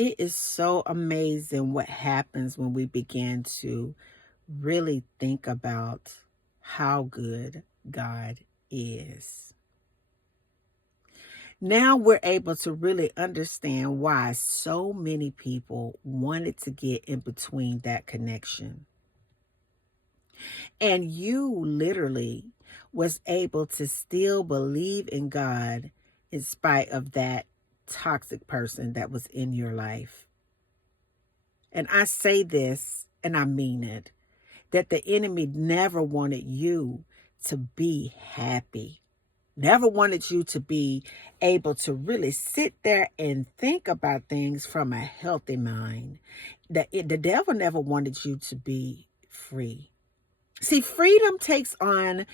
It is so amazing what happens when we begin to really think about how good God is. Now we're able to really understand why so many people wanted to get in between that connection. And you literally was able to still believe in God in spite of that toxic person that was in your life. And I say this, and I mean it, that the enemy never wanted you to be happy, never wanted you to be able to really sit there and think about things from a healthy mind. The devil never wanted you to be free. See, freedom takes on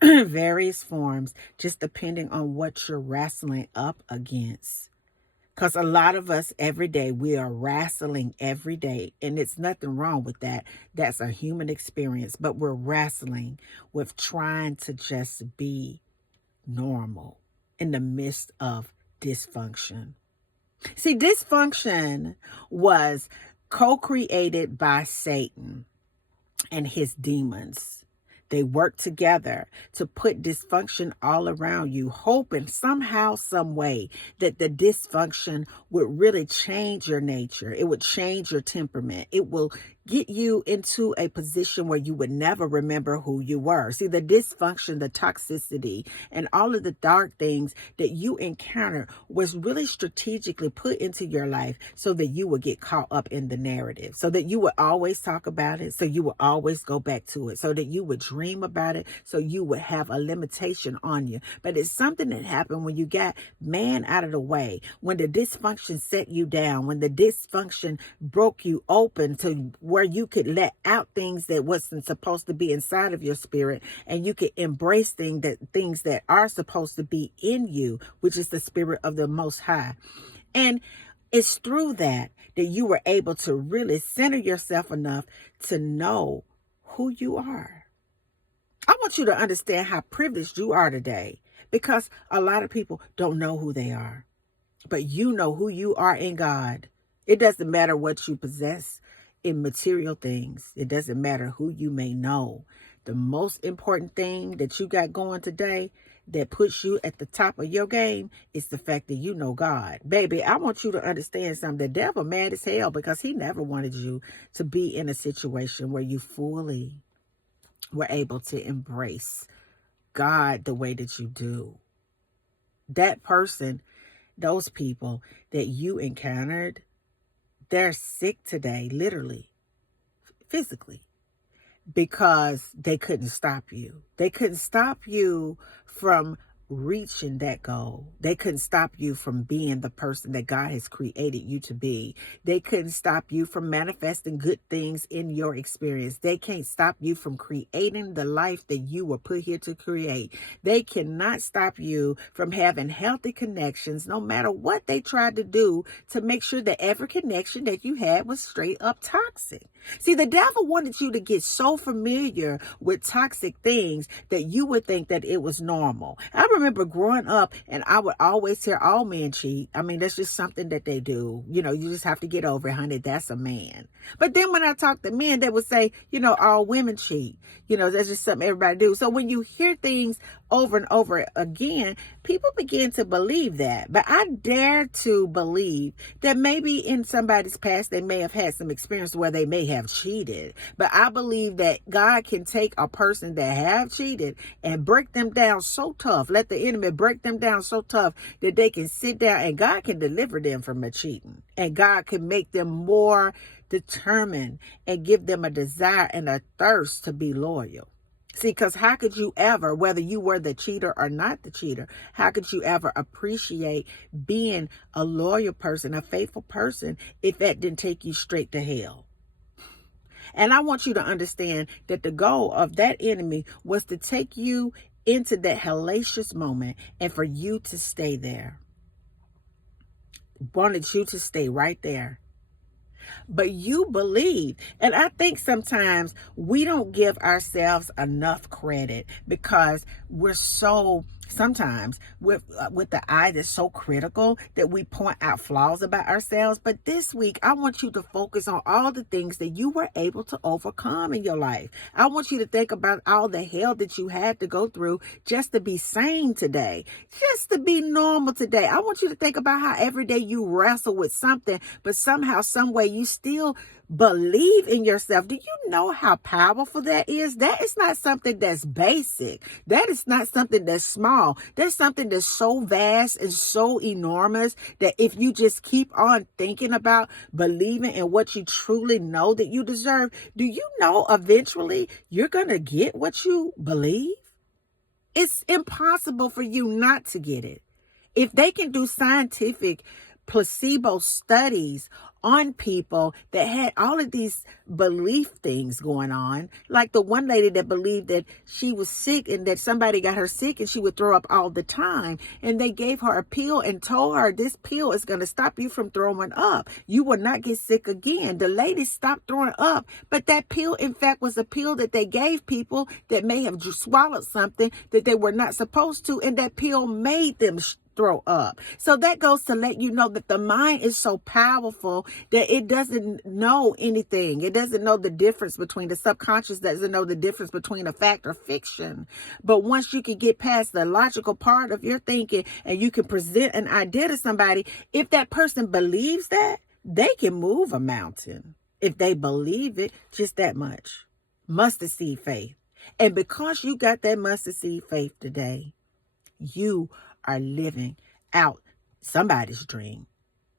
various forms, just depending on what you're wrestling up against. Because a lot of us every day, we are wrestling every day, and it's nothing wrong with that. That's a human experience, but we're wrestling with trying to just be normal in the midst of dysfunction. See, dysfunction was co-created by Satan and his demons. They work together to put dysfunction all around you, hoping somehow, some way that the dysfunction would really change your nature. It would change your temperament. It will get you into a position where you would never remember who you were. See, the dysfunction, the toxicity, and all of the dark things that you encountered was really strategically put into your life so that you would get caught up in the narrative, so that you would always talk about it, so you would always go back to it, so that you would dream about it, so you would have a limitation on you. But it's something that happened when you got man out of the way, when the dysfunction set you down, when the dysfunction broke you open to where you could let out things that wasn't supposed to be inside of your spirit, and you could embrace things that are supposed to be in you, which is the spirit of the Most High. And it's through that you were able to really center yourself enough to know who you are. I want you to understand how privileged you are today, because a lot of people don't know who they are, but you know who you are in God. It doesn't matter what you possess in material things. It doesn't matter who you may know. The most important thing that you got going today that puts you at the top of your game is the fact that you know God. Baby, I want you to understand something. The devil mad as hell because he never wanted you to be in a situation where you fully were able to embrace God the way that you do. That person, those people that you encountered, they're sick today, literally, physically, because they couldn't stop you. They couldn't stop you from reaching that goal. They couldn't stop you from being the person that God has created you to be. They couldn't stop you from manifesting good things in your experience. They can't stop you from creating the life that you were put here to create. They cannot stop you from having healthy connections, no matter what they tried to do to make sure that every connection that you had was straight up toxic. See, the devil wanted you to get so familiar with toxic things that you would think that it was normal. I remember growing up, and I would always hear all men cheat. I mean, that's just something that they do. You know, you just have to get over it, honey. That's a man. But then when I talk to men, they would say, all women cheat. That's just something everybody do. So when you hear things over and over again, people begin to believe that. But I dare to believe that maybe in somebody's past, they may have had some experience where they may have cheated. But I believe that God can take a person that have cheated and break them down so tough, let the enemy break them down so tough that they can sit down and God can deliver them from a cheating. And God can make them more determined and give them a desire and a thirst to be loyal. See, because how could you ever, whether you were the cheater or not the cheater, how could you ever appreciate being a loyal person, a faithful person, if that didn't take you straight to hell? And I want you to understand that the goal of that enemy was to take you into that hellacious moment and for you to stay there. Wanted you to stay right there. But you believe. And I think sometimes we don't give ourselves enough credit because we're so sometimes with the eye that's so critical that we point out flaws about ourselves. But this week, I want you to focus on all the things that you were able to overcome in your life. I want you to think about all the hell that you had to go through just to be sane today, just to be normal today. I want you to think about how every day you wrestle with something, but somehow, some way, you still believe in yourself. Do you know how powerful that is? That is not something that's basic. That is not something that's small. That's something that's so vast and so enormous that if you just keep on thinking about believing in what you truly know that you deserve, do you know eventually you're going to get what you believe? It's impossible for you not to get it. If they can do scientific placebo studies on people that had all of these belief things going on, like the one lady that believed that she was sick and that somebody got her sick and she would throw up all the time, and they gave her a pill and told her this pill is going to stop you from throwing up. You will not get sick again. The lady stopped throwing up, but that pill in fact was a pill that they gave people that may have swallowed something that they were not supposed to, and that pill made them throw up. So that goes to let you know that the mind is so powerful that it doesn't know anything. It doesn't know the difference between the subconscious, doesn't know the difference between a fact or fiction. But once you can get past the logical part of your thinking and you can present an idea to somebody, if that person believes that, they can move a mountain. If they believe it, just that much. Mustard seed faith. And because you got that mustard seed faith today, you are living out somebody's dream,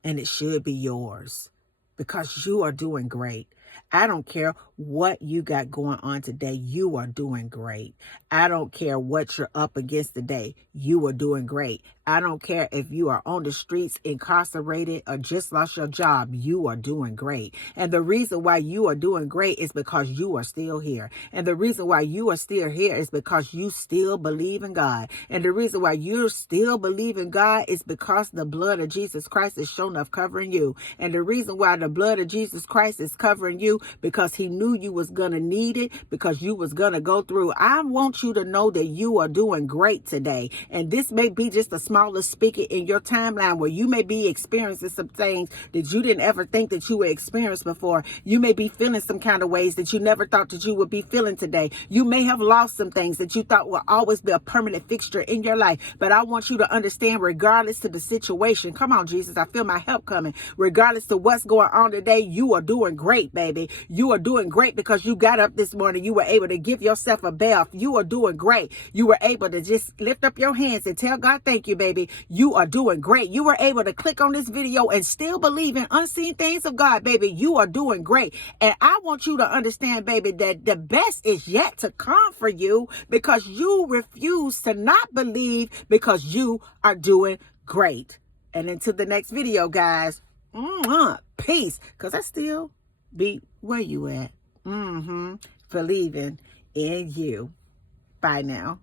and it should be yours because you are doing great. I don't care what you got going on today. You are doing great. I don't care what you're up against today. You are doing great. I don't care if you are on the streets, incarcerated, or just lost your job. You are doing great. And the reason why you are doing great is because you are still here. And the reason why you are still here is because you still believe in God. And the reason why you still believe in God is because the blood of Jesus Christ is shown up covering you. And the reason why the blood of Jesus Christ is covering you, because he knew you was going to need it, because you was going to go through. I want you to know that you are doing great today. And this may be just a smallest spigot in your timeline where you may be experiencing some things that you didn't ever think that you would experience before. You may be feeling some kind of ways that you never thought that you would be feeling today. You may have lost some things that you thought would always be a permanent fixture in your life. But I want you to understand, regardless to the situation, come on, Jesus, I feel my help coming. Regardless to what's going on today, you are doing great, baby. You are doing great because you got up this morning. You were able to give yourself a bath. You are doing great. You were able to just lift up your hands and tell God, thank you, baby. You are doing great. You were able to click on this video and still believe in unseen things of God, baby. You are doing great. And I want you to understand, baby, that the best is yet to come for you because you refuse to not believe because you are doing great. And until the next video, guys, peace. Because I still be where you at. Believing in you. Bye now.